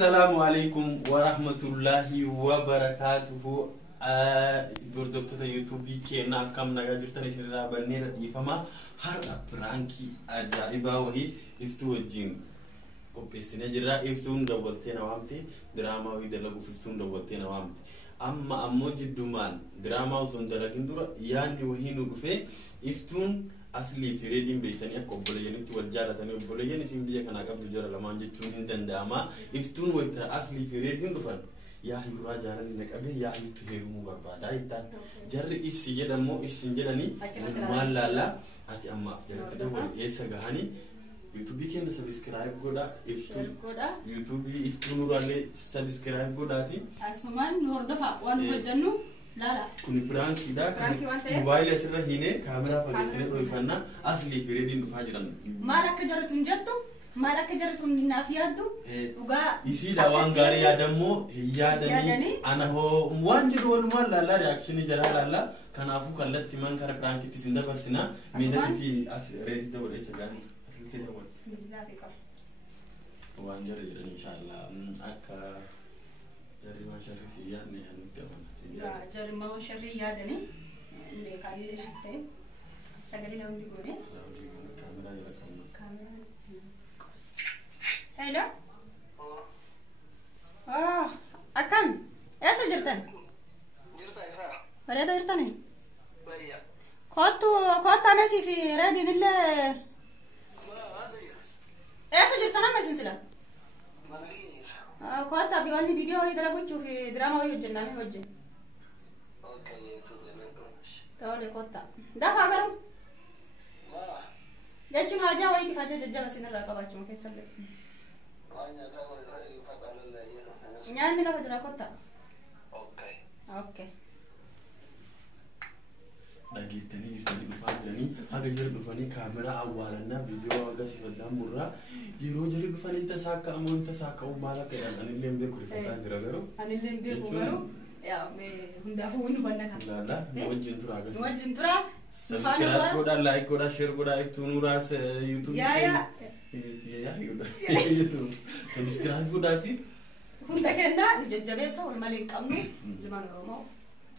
Assalamualaikum warahmatullahi wabarakatuh. Hordoftoota YouTube keenya akkam nagaa jirtan isinirraa bannee dhiifama har'a pirankii ajaa'ibaa wahii iftuu wajjin qopheessinee jirra. Iftuun daawwaltee na waamte diraamaa wahii dalaguuf iftuun daawwaltee na waamte. Amma ammoo jiddumaan diraamaa osoo hin dalagin dura yaadni wahii nu dhufee iftuun asli fireedin beekanii akka obboleeyyanitti wal jaalatanii obboleeyyan isin biyya kanaa qabdu jara lamaan jechuun hin danda'ama. Iftuun wayita asli fireedin dhufan yaa hiraa jaalalli naqabee yaa hiitti heerumuu barbaadaa jettaan jarri issi jedhamoo issin jedhanii maal laallaa ati amma jalatti wal eessa gahanii YouTube keenya subscribe godha iftuun YouTube iftuun uraalee subscribe godhaati asumaan nu hordofa waan hojjennu lala kun pranki da mobile asirra hine kaamera fageessine dhoofannaa asli fireedin dhufaa jiran maal akka jaratuun jettu maal akka jaratuun naaf yaaddu dhugaa isiidha waan gaarii yaadammoo yaadanii ana hoo waan jiru walumaan laallaa reakshinii jaraa laallaa kanaafuu kallatti man kara prankitti sin dabarsina miidhagiti as reeti dabalee gaanii aslitti dabalee waan jara jedhan inshallah akka jarri maa sharri siyaadne hanutti amana jarri maa sharri yaadani illee kaanii lattee sagalee na hundi goone kaamera hello akkam eessa jirtan bareeda jirtani kottaa mesii fi reediin illee eessa jirtan amma isin sila kottaa fi wanni viidiyoo wayii dalaguchuu fi diraamaa wayii hojjenname wajjin tole kottaa dafaa garuu jechuun hajaa wayiitiif haja jajjaba sinirraa qabaachuma keessallee nyaanni lafa jira kottaa okay dhageettanii jirtanii dhufaa jiranii haga jira dhufanii kaameraa awwaalannaa viidiyoo agarsiisa faddaan murraa yeroo jira dhufanii tasaa akka amoon tasaa akka maal akka jedhan anillee beeku rifataa jira garuu anillee beeku garuu yaa hundaafuu wani banna kan laala wajjin tura agarsiisa wajjin tura subscribe godha like godha share godha iftuun uraas YouTube YouTube subscribe godhaati hunda kennaa nu jajjabeessa wal malee qabnu liman oromoo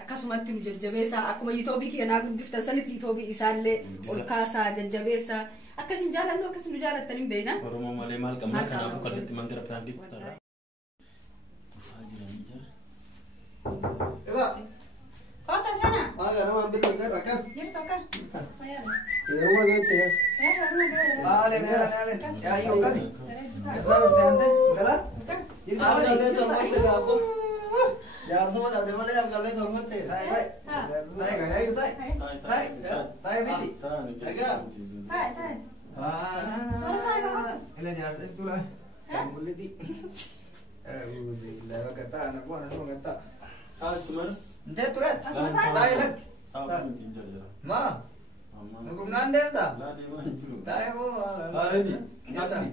akkasumatti nu jajjabeessa akkuma YouTube keenyaa guddiftan sanitti YouTube isaallee ol kaasaa jajjabeessa akkasin jaalannu akkasin nu jaalattan hin beekna oromoo malee maal qabna kanaafuu kalatti man gara prankitti tara dhufaa jiranii jira kota sana aga nama ambil lagi rakam jirta kan ayah rumah gitu ya ale ya ayo kan asal ande gala ada hormat ke apa jangan semua ada mana yang kalian hormat deh tai ayo tai biti aga tai selesai kok ini jangan itulah boleh di udah kata anak gua sama kata cuman Nde turat, tayo lang. Ma, nagumnan din ta. Tayo mo. Ready. Asli.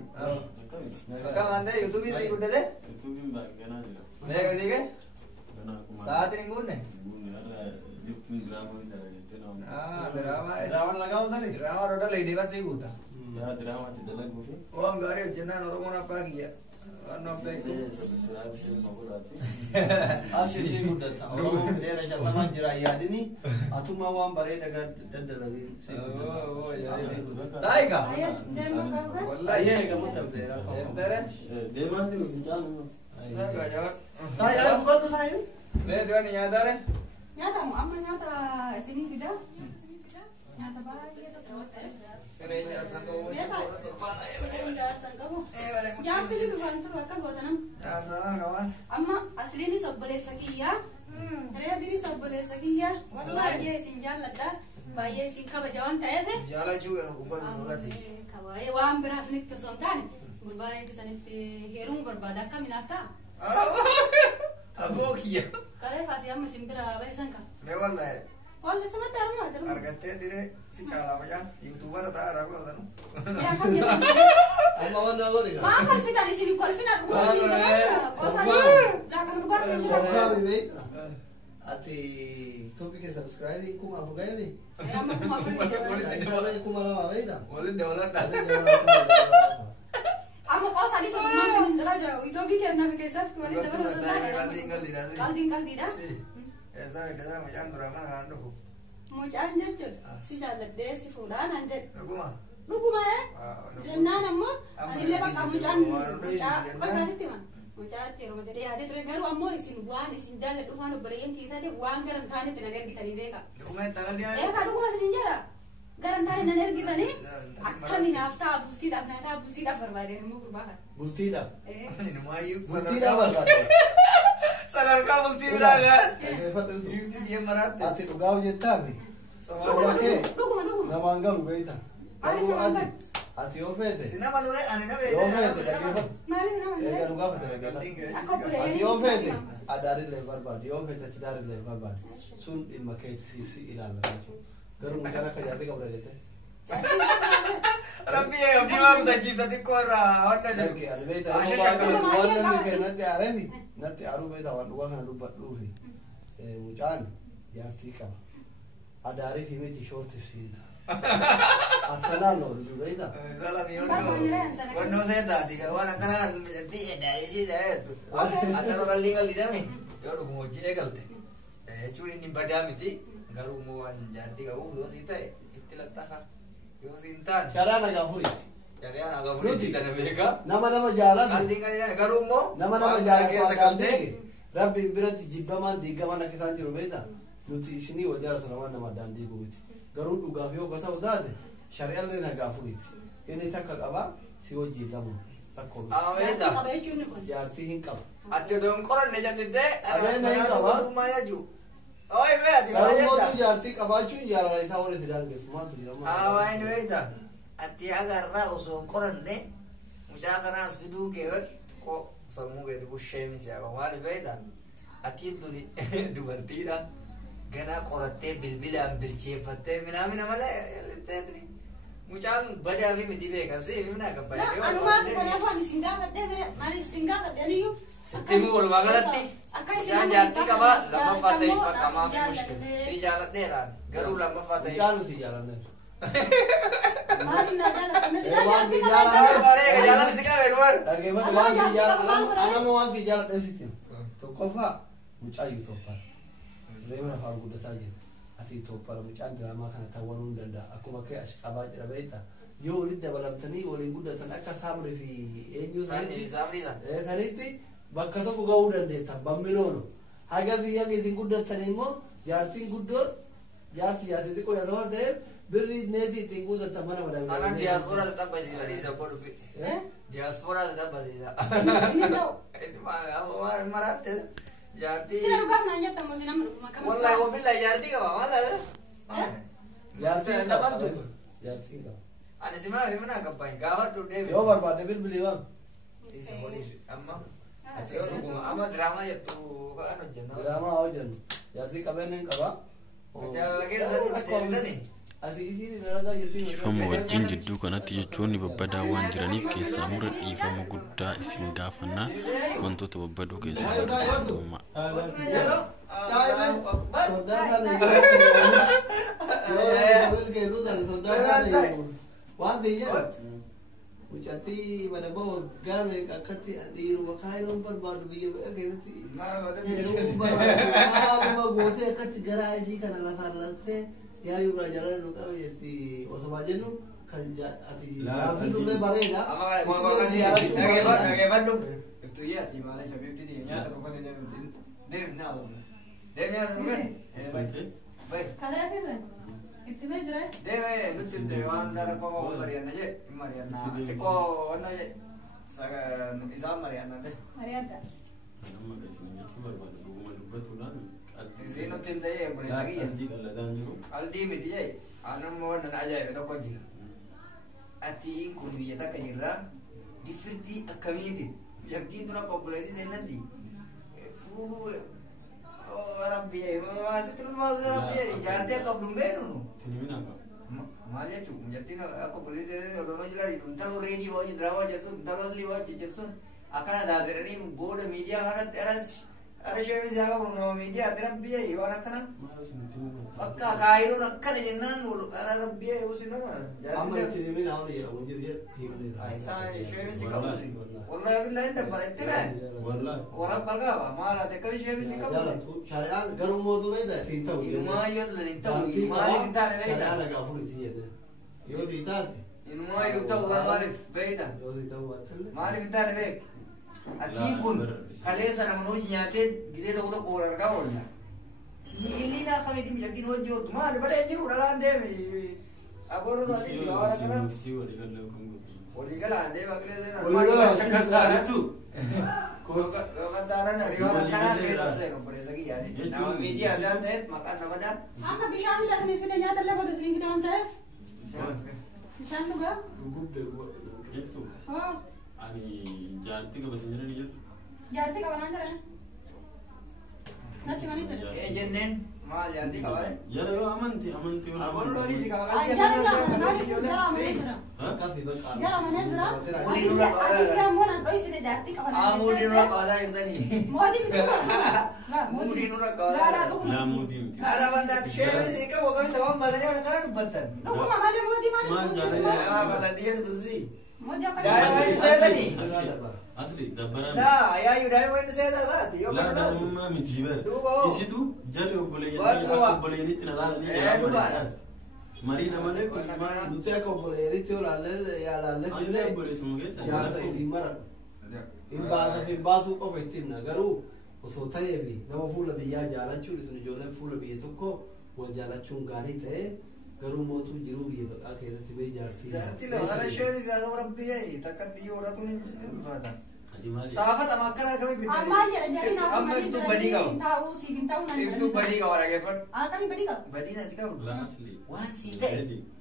Baka mande YouTube से गुड्डे दे. YouTube में गाना दे. देख देखे. गाना को साथ नहीं गुड्डे. यार YouTube ड्रामा में दे देते ना. हां ड्रामा लगाओ था नहीं. ड्रामा रोटा लेडी का सही होता. यार ड्रामा ते दलग बुफे. ओ हम गाड़ी जना नरमोना पा गया. No beku. Actually good that. Oh, there is a man jira yadini. Atuma wan bare daga dadalagi. Oh, yeah. Taiga. Wallahi ye ka mutam tera. Tera. Devan di jalan. Taiga jawab. Taiga bukan tu saya. Le dia ni yaad are. nyata mo amma nyata sini bida nyata ba Serenya sangko. Yang sini bukan tu rakam gotanam. Ya salah kawan. Amma asli ni sobbole sakiya. Raya dini sobbole sakiya. Wallahi ye sinjal ladda. Baye sin kaba jawan taefe. Jala juga bukan bukan sih. Kawaye wan beras nik to sontan. Gurbara itu sanit herum berbada kami nafta. Abu kia. Kale fasi amma simbira bae sanka. Lewat lah. Wallahi sama terma. Harganya dire si cala apa ya? YouTuber atau Arab lah kan? Ya kan ya. Amma wana wana ni. Ma kan fitar di sini kol fitar. Kosan. Dah kamu buat video. Ati topik subscribe ku mafu gaya ni. Amma ku mafu. Boleh ku malam apa itu? Boleh dewalan dah. amma qoosanii soddomaa sin jala jira Itoobii kenna fi keessatti walitti dabaluu sodaa qaldiidha Esa mucaan dura mana kan dhufu. Mucaan jechuun si jaalladhee si fuudhaan an jedhe Dhuguma jennaan ammoo anillee bakka mucaan qofaasitti hima mucaatti yeroo jedhee yaadee ture garuu ammoo isin waan isin jaalladhu waan obboleeyyan tiitaate waan garan taanetti nan ergitanii beeka dhuguma isin jedha garan taane nan ergitanii akkamiin haftaa bultiidhaaf barbaadeen immoo gurbaa kana bultiidhaaf barbaadeen sadarkaa bultii biraa ati dhugaa hojjettaafi dhuguma namaan galu beeyta ati yoo feete sinama dure ani na yoo feete dhageeffatu maaliif nama eega dhugaa fete dhageeffatu ati yoo feete adaarillee barbaadu yoo feete achi daarillee barbaadu sun dhimma keetti si ilaallata jechuudha garuu mucaan akka jaartii qabda jettee Rabbi abdii maa kutachiifta xiqqoo irraa wanta Darge ani beeyta waan namni kee natti aaremi natti aaruu beeyta waan dhugaa kana dubbadhuufi mucaan jaartii qaba adaarii fi miti shoorti siinta Arsenal no lu beeyta Wannoo seetaati waan akkanaa mijattii edaarii dhaheetu Adama balli galli dami yoo dhuguma hojii eegalte jechuun inni badaa miti garuu immoo waan jaartii qabuuf yoo sii ta'e itti lattafa yoo siin taane sharaan agaa furiiti Jariyaan aga furiitii kana beeka nama jaalatu garuu immoo nama jaalatu galtee rabbiin biratti jibbamaan diigamaan akka isaan jiru beekta nuti isinii wal jaalatu nama addaan diiguu miti garuu dhugaaf yoo ta'u taate shari'aan nagaa furiiti inni takka qaba si wajjin lamu rakkoo jaartii hin qaba ati odoon qoranne jantitee Abeena hin qaba. Maayaju Oi me ati garuu jaartii qabaachuun jaalala isaa walitti daangessu maaltu jedhama inni beekta ati agarraa osoo hin qoranne mucaa kanaas fiduu kee xiqqoo sammuu keeti bushee misiyaa maali beekta ati duri dubartiidha ganaa qorattee bilbilaan bilcheeffattee minaamina malee teetri mucaan badaa fi miti beekan si mina kabbaayee anumaa fi kanaaf waan isin gaafadhee bire maaliif isin gaafadhaniyyuu Timu walumaa galatti mucaan jaartii qabaa lammaffaa ta'e fakkamaa fi mushkil si jaaladheeraan garuu lammaffaa ta'e mucaan si jaalanne maaliif naa jaalatame silaa waan si jaartii jaalala si qabe dhuman dhageeffatu waan si jaaladhe anama waan si jaaladhe sitti tokkoffaa mucaa Itoophiyaa reema afaan guddataa jira ati Itoophiyaa mucaan diraamaa kana ta'uu hin danda'a akkuma kee as qabaa jira beekta yoo walitti dabalamtanii waliin guddatan akka saamrii fi eenyu sanitti bakka tokko ga'uu dandeetta bammiloonu haga biyya isin guddattan immoo jaartiin guddoon jaartii xiqqoo yaada waan ta'eef birri neetii ittiin guutattan mana madaala Anan diaspora tetap basisa di sabor bi. Diaspora tetap basisa. Ini tahu. Apa marate? Jadi. Sila rugang nanya tamu sila makan. Wallahi wabillahi jadi ka ba? Wala. jaartiin Apa tu? jaartiin qaba Ani simana kampain gawat tu deh. yoo barbaadde bilbilii waan Di sabor amma. Ati yo duguma amma drama ya tu kan hojjenna. diraamaa haa hojjennu jaartii qabeenyaan qaba Jalan lagi satu ni. Dhiifama wajjin jidduu kanatti jechoonni babbadaa waan jiraniif keessaa mura dhiifama guddaa isin gaafannaa wantoota babbaduu keessaa barbaaduma. Mucatti mana bawa gaame akkatti dhiiru bakka yeroo barbaadu biyya keessatti yeroo gootee akkatti garaa isii kana lafaan lattee yaa yura jalan nu qabe yetti osoma jennu kan ati laafisulle bareeda Dhageeffadhu. Iftu ati maala shabibti di nyaata dhufan deemnaa deemnaa dhufan. Bai. Kalee keessa itti mee jira. Deeme nuti deemaan dara koo mari'anna je mari'anna xiqqoo wanna je isaan mari'anna de. Mari'adda. Nama isin jechuu barbaadu dhuguma dubbatuudhaan Isin nuti ta'ee buleessa kiyya. Aldii miti je anamma wannan ajaa'iba tokko jira. Ati kun biyya takka jirra difirtii akkamiitiin biyyattiin tun akka obboleettii teennatti fuudhuu rabbi maasitti nulmaas rabbi ijaartee akka abduun beenu maal jechuun biyyattiin akka obboleettii odonoo jiraani intaloo reedii waa hojii diraamaa hojjechuun intaloo aslii waa hojjechuun akkana taatedhanii booda miidiyaa kanatti eras Ada share bisa kamu no media ada Rabbi ya orang kana. Akka kairo nakkan jennan wulu ada Rabbi ya usin nama. Amma itu ni mana orang ya, mungkin dia tim ni. Aisa share bisa kamu sih. Wallahi billahi ente baretti kan. Wallahi. Orang bergawa malah teka share bisa kamu. Jalan tu syariat garu modu beda tinta. Inuma yos la tinta. Mali tinta ne beda. Ana gafur itu ya. Yo tinta. Inuma yutta wa marif beda. Yo tinta buat. Mali tinta ne bek. Ati kun kalesa na mano nyate gize to ko kolar ka wala. Ni na kami tim yakin hojo tuma de bade jiru dalan de mi. Aboro no ati sawara kana. Odi kala de bagre de na. Odi kala sakasta tu. Ko kataran na riwara kana de se no por esa guía ni. Na media dan de makan nama dan. Amma bishan la sini fida nyata le bodo sini fida anta. Bishan luga? Gugup de gua. Itu. Ha. Ani janti ka basinjara ni jat. Jarti kawan anta lah. Nanti mana itu? Jennen mal janti kawan. Yara yo amanti wala. Aboro no ni si kawan. Jara mana Zara? Kasih bakal. Jara mana Zara? Adi mona doi sini jarti kawan. Mudi nura kawan irtani. Modi itu. Nah, Mudi nura Zara kawan. dulu. La mudi. Ada banda share si ka wo kami tamam balanya orang kana dubatan. Dulu mama dia modi Ma mana? jara Ah bala dia tu si. Modi apa? Dah ini saya tadi. Asli dabara. La ya yu dah ini saya dah. Yo La kana. da umma min tiber. Duba. Isitu jari obole Duba. obole ni tinala ni. Duba. Marina male ko Lucu aku boleh itu lalu ya lalu. Alle obole sumu ke Ya saya di mana? Imbasu kau fitin na garu. Uso taye bi. Nama full biya jalan curi sunu jolan full biya tu ko. Buat jalan cung gari teh. Garu mau tu jiru biya akhirnya tiba jarti. Jarti lah. Ada share si ada orang biaya. Takat dia orang tu ni. Ajimali. Sahabat amakan kami pindah. Amma ya jadi nak Amma itu badi kau. Tahu si tahu nanti. Itu badi kau orang kefan. Ah kami badi kau. Badi nanti kau. La asli. Wan sita.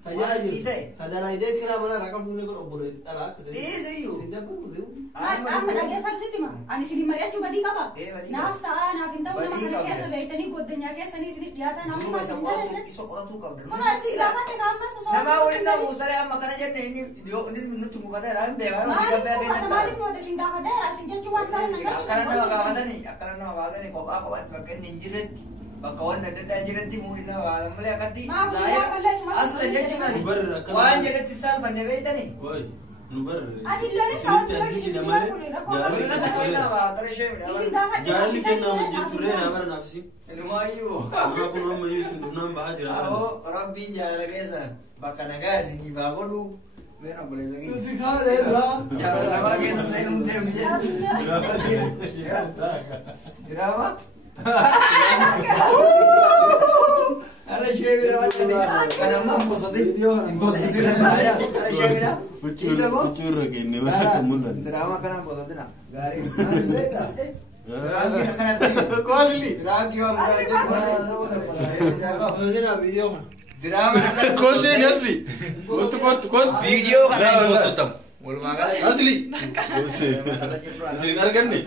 Tanya aja. Tanya aja kira mana rakam full ber obor itu ala. Eh seyu. Tidak pun tu. Amma lagi farsi ti mah. Ani sini Maria coba di kapa. Badi kau. Nafta nafin tahu nama kana kesa baitani godanya kesa ni sini diata Dulu nama. masa orang tu isok orang tu kau. Mana sih dapat ke kamar sesuatu. Nama orang nak usara makan aja ni dia ini menurut tunggu pada orang begal. Mari Kita ko begal kata mari ko de sinda kada sing cuan tahu nang. Akaran nama waga ni kau apa buat makan ninjiret. Bakawan ada ninjiret di mungkin nama mulai akati. Asal je cuma ni. Wan jiret tisar pandai beita ni. Koi. Nubar. Adi lari tahu tu sini namanya. Jangan lihat nama jiture nama nafsi. Lumayu. Aku nama Yusuf nama bahasa. Aro Rabbi jalan kesa. Baka naga sini bagodu. Mera boleh lagi. Tu kau dah. Jalan lama kesa saya nunggu dia. Drama. Ada share macam ni. Karena mampu sotik video kan. Sotik ada. Ada share. Kucur gini bahasa mulan. Drama kan mampu sotik nak. Garing. Kau asli. Ragi wa Mana video kan? Drama kan. Kau sih asli. Kau Video kan post tam. Mulu makan. asli. Kau sih. Asli kan ni.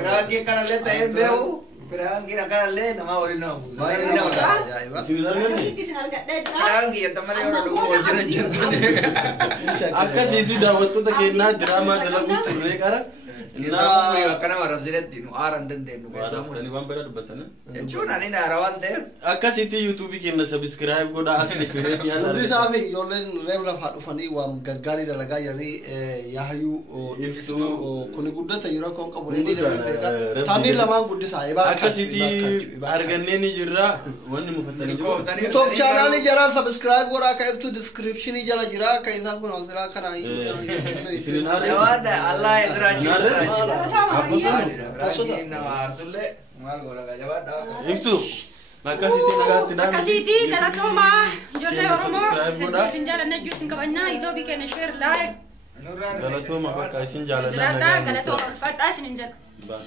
Ragi kan le tayo beu. Ragi kan le nama orang nama. Baik ni nama. Asli kan ni. Itu sinar kada. Ragi ya teman dia orang dulu wajar. Akka situ dah waktu tak kena drama dalam kucur ni kara. Nah, karena orang ziret di nuaran dan denu. Tani wan berat batana. Cuma ni narawan deh. Akka situ YouTube kena subscribe ko dah asli kira dia lah. Di sahabat yolen regular fatu fani wam gargari dah laga yani yahayu Iftu. kuni gudda tayura kong kaburi ni dah mereka. Tani lama gudda sahibah. Akka situ harganya ni jira wan mufatani jo. YouTube channel ni jara subscribe kora ka itu description ni jara jira ka insan pun ausila kana Sini nari. Jawab dah Allah izrah Iftu. Makasih ti Makasih kala koma jolle oromo sinjara na jusin kabanya itu bikin share like Kalau tu maka kaisin jalan Dirata kala to fat asin injan Bye.